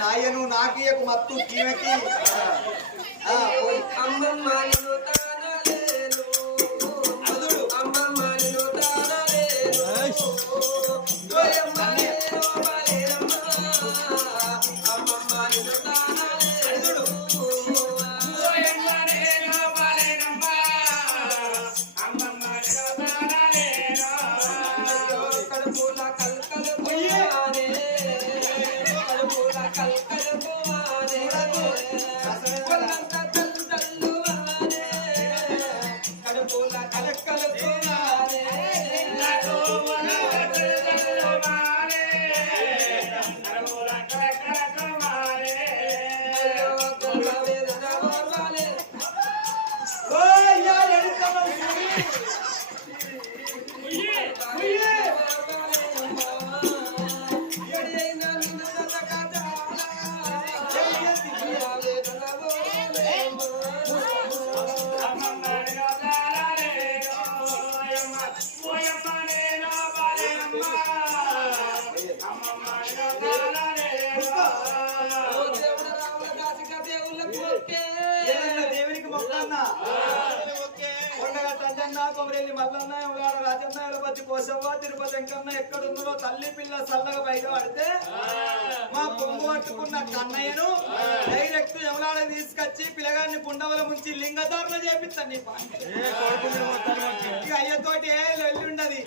నాయను నాకియకు మత్తు కీమెకి అమ్మమ్మ దేవునికి మొక్కన్న కొండగట్టన్న కొమరేలి మల్లన్న రాజన్న ఎలపతి పోసవ్వ తిరుపతి వెంకన్న ఎక్కడుందో తల్లి పిల్ల చల్లగా బయట పడితే మా పొంగు పట్టుకున్న కన్నయ్యను డైరెక్ట్ ఎవలాడ తీసుకొచ్చి పిల్లగాన్ని పుండవల ముంచి లింగధారణ చేపిస్తాను నీ అయ్యతోటి వెళ్ళి ఉండదు